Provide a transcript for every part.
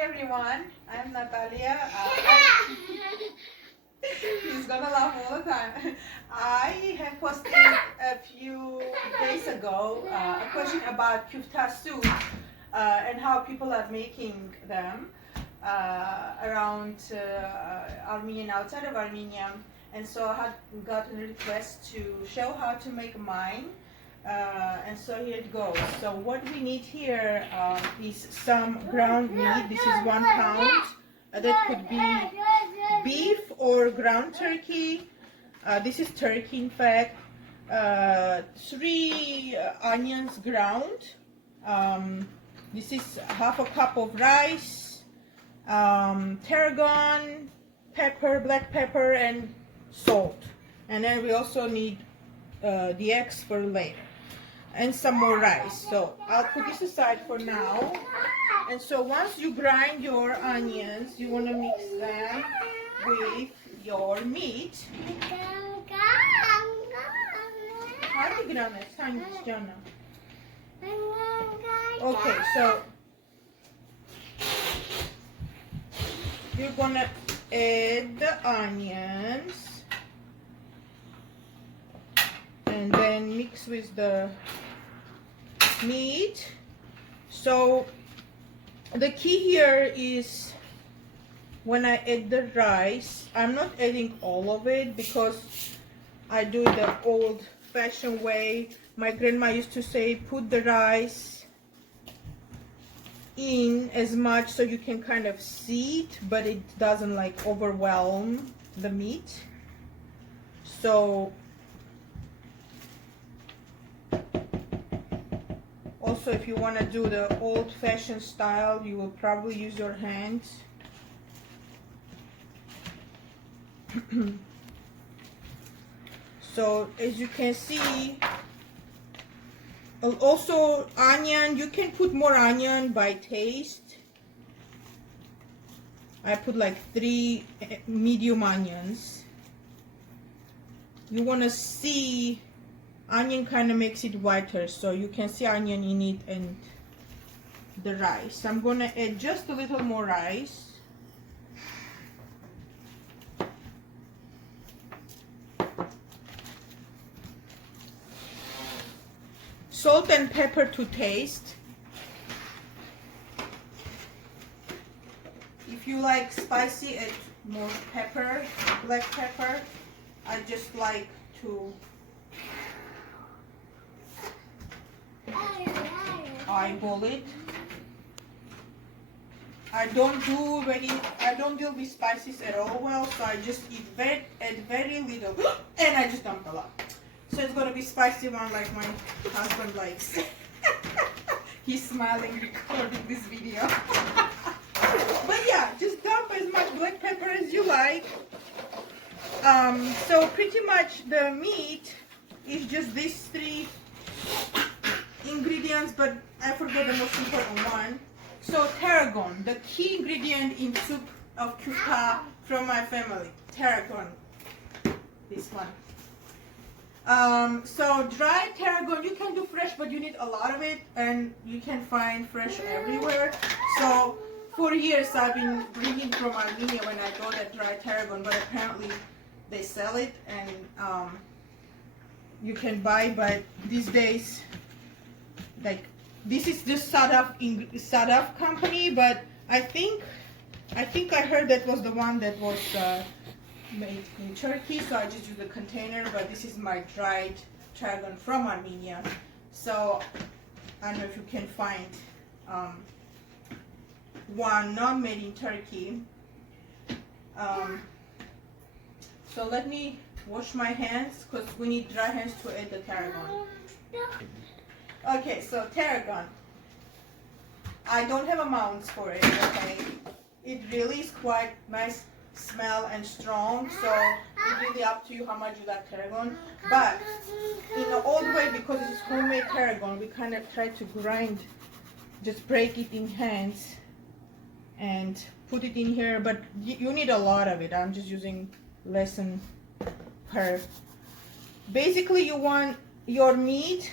everyone, I'm Natalia. He's gonna laugh all the time. I have posted a few days ago a question about kyufta soup and how people are making them around Armenian, outside of Armenia. And so I had gotten a request to show how to make mine. And so here it goes. So what we need here is some ground meat. This is 1 pound. That could be beef or ground turkey. This is turkey, in fact. 3 onions ground. This is half a cup of rice, tarragon, pepper, black pepper, and salt. And then we also need the eggs for later, and some more rice. So I'll put this aside for now. And so once you grind your onions, you want to mix them with your meat. Okay, so you're gonna add the onions and then mix with the meat. So the key here is when I add the rice, I'm not adding all of it because I do it the old-fashioned way. My grandma used to say put the rice in as much so you can kind of see it, but it doesn't like overwhelm the meat. So also, if you want to do the old-fashioned style, you will probably use your hands. So as you can see, also onion, you can put more onion by taste. I put like 3 medium onions. You want to see onion kind of makes it whiter, so you can see onion in it and the rice. I'm gonna add just a little more rice. Salt and pepper to taste. If you like spicy, add more pepper, black pepper. I just like to eyeball it. I don't deal with spices at all well, so I just add very little, and I just dumped a lot. So it's gonna be spicy one like my husband likes. He's smiling recording this video. But yeah, just dump as much black pepper as you like. So pretty much the meat is just these 3 ingredients, but I forgot the most important one. So tarragon, the key ingredient in soup of kyufta from my family. Tarragon, this one. So dried tarragon, you can do fresh, but you need a lot of it, and you can find fresh everywhere. So for years I've been bringing from Armenia when I go that dried tarragon, but apparently they sell it and you can buy, but these days, like, this is just Sadaf company, but I think I heard that was the one that was made in Turkey, so I just use the container. But this is my dried tarragon from Armenia, so I don't know if you can find one not made in Turkey. So let me wash my hands because we need dry hands to add the tarragon. Okay, so tarragon. I don't have amounts for it, okay? It really is quite nice smell and strong, so it's really up to you how much you like tarragon. But in the old way, because it's homemade tarragon, we kind of try to grind, just break it in hands and put it in here, but you need a lot of it. I'm just using less than per. Basically, you want your meat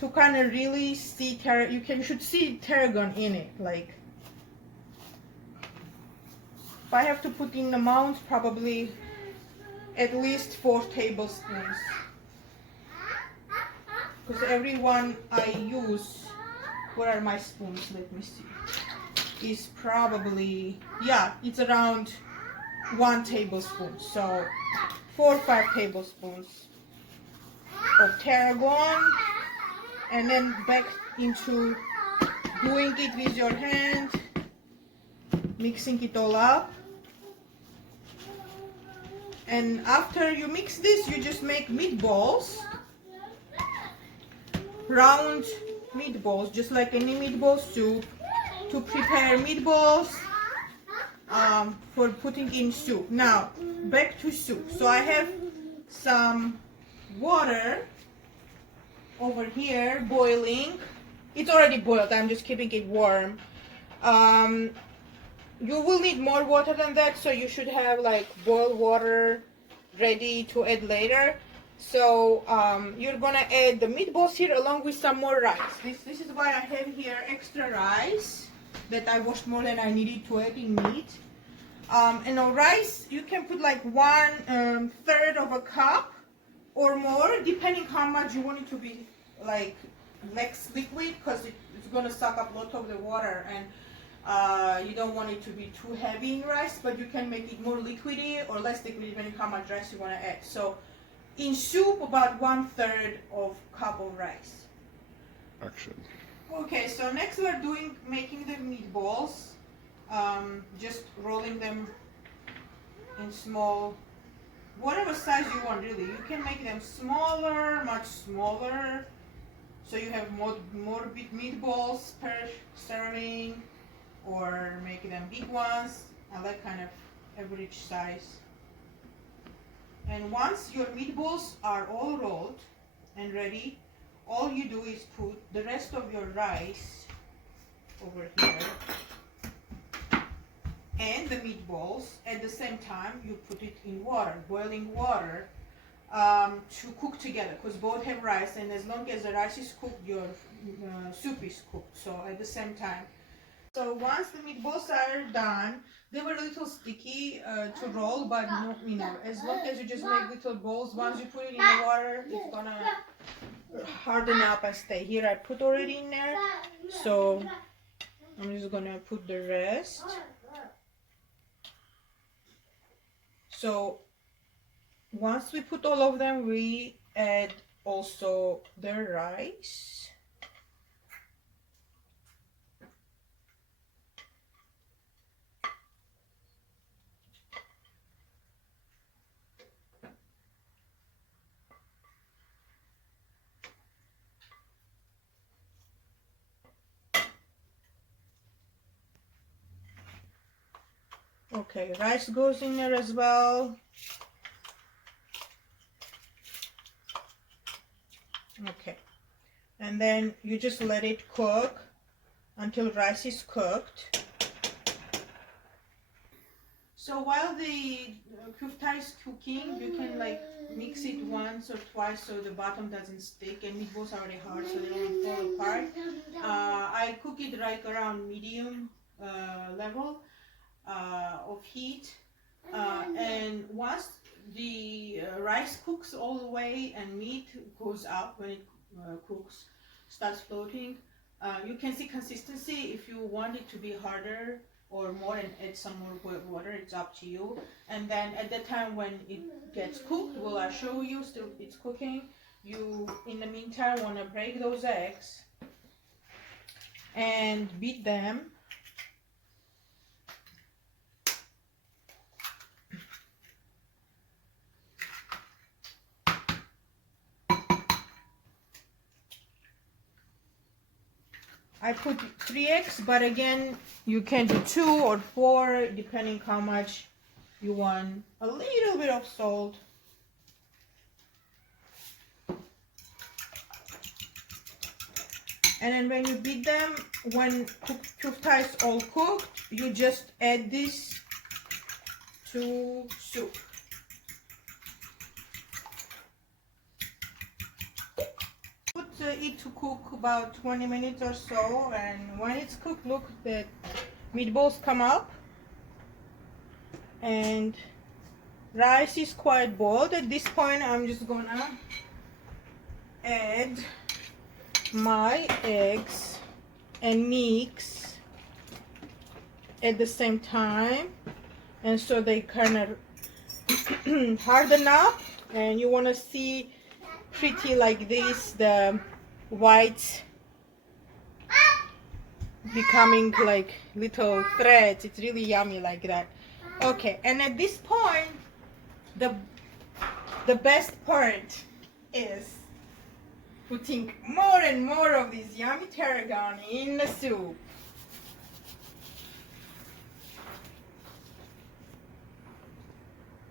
to kind of really see you should see tarragon in it, like If I have to put in amount, probably at least 4 tablespoons. Because every one I use, where are my spoons? Let me see. Is probably, yeah, it's around 1 tablespoon. So 4 or 5 tablespoons of tarragon, and then back into doing it with your hand, mixing it all up. And after you mix this, you just make meatballs, round meatballs, just like any meatball soup. To prepare meatballs for putting in soup. Now back to soup. So I have some water over here boiling. It's already boiled, I'm just keeping it warm. You will need more water than that, so you should have like boiled water ready to add later. So you're gonna add the meatballs here along with some more rice. This is why I have here extra rice that I washed more than I needed to add in meat. And on rice, you can put like 1/3 of a cup or more, depending how much you want it to be like less liquid, because it's gonna suck up a lot of the water, and you don't want it to be too heavy in rice, but you can make it more liquidy or less liquidy depending how much rice you want to add. So in soup, about 1/3 of cup of rice. Action. Okay, so next we're making the meatballs. Just rolling them in small, whatever size you want really. You can make them smaller, much smaller, so you have more big meatballs per serving, or make them big ones. I like kind of average size. And once your meatballs are all rolled and ready, all you do is put the rest of your rice over here and the meatballs. At the same time, you put it in water, boiling water, to cook together, because both have rice, and as long as the rice is cooked, your soup is cooked. So at the same time. So once the meatballs are done, they were a little sticky to roll, but no, as long as you just make little balls, once you put it in the water, it's gonna harden up and stay. Here I put already in there, so I'm just gonna put the rest. So once we put all of them, we add also the rice. Okay, rice goes in there as well. Okay, and then you just let it cook until rice is cooked. So while the kyufta is cooking, you can like mix it once or twice so the bottom doesn't stick, and meatballs are already hard so they don't fall apart. I cook it like around medium level of heat, and once the rice cooks all the way and meat goes up, when it cooks, starts floating, you can see consistency. If you want it to be harder or more and add some more water, it's up to you. And then at the time when it gets cooked, well, I show you still it's cooking, you in the meantime want to break those eggs and beat them. I put 3 eggs, but again, you can do 2 or 4, depending how much you want. A little bit of salt. And then when you beat them, when kyufta is all cooked, you just add this to soup. Put it to cook about 20 minutes or so, and when it's cooked, look, the meatballs come up. And rice is quite boiled. At this point, I'm just gonna add my eggs and mix at the same time, and so they kind of harden up, and you want to see pretty like this, the whites becoming like little threads. It's really yummy like that. Okay, and at this point, the best part is putting more and more of this yummy tarragon in the soup.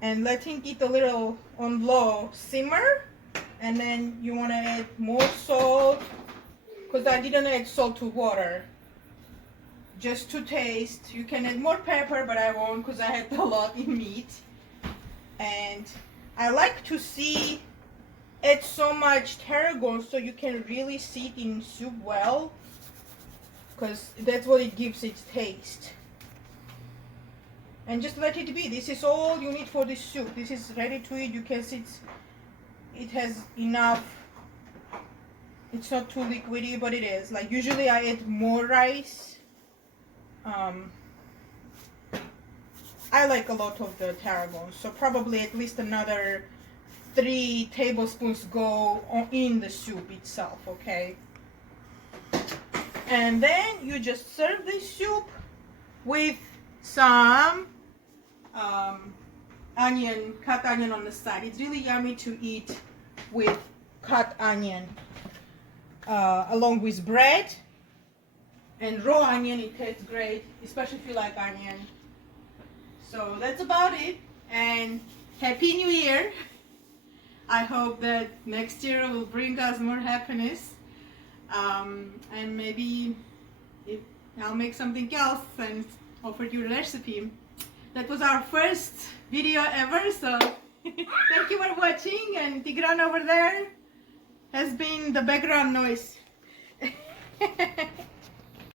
And letting it a little on low simmer, and then you want to add more salt, because I didn't add salt to water, just to taste. You can add more pepper, but I won't because I had a lot in meat. And I like to add so much tarragon so you can really see it in soup well, because that's what it gives its taste. And just let it be. This is all you need for this soup. This is ready to eat. You can see it has enough. It's not too liquidy, but it is. Like usually I add more rice. I like a lot of the tarragon, so probably at least another 3 tablespoons go in the soup itself, okay? And then you just serve this soup with some cut onion on the side. It's really yummy to eat with cut onion along with bread and raw onion. It tastes great, especially if you like onion. So that's about it, and Happy New Year. I hope that next year will bring us more happiness, and maybe I'll make something else and offer you a recipe. That was our first video ever, so thank you for watching, and Tigran over there has been the background noise.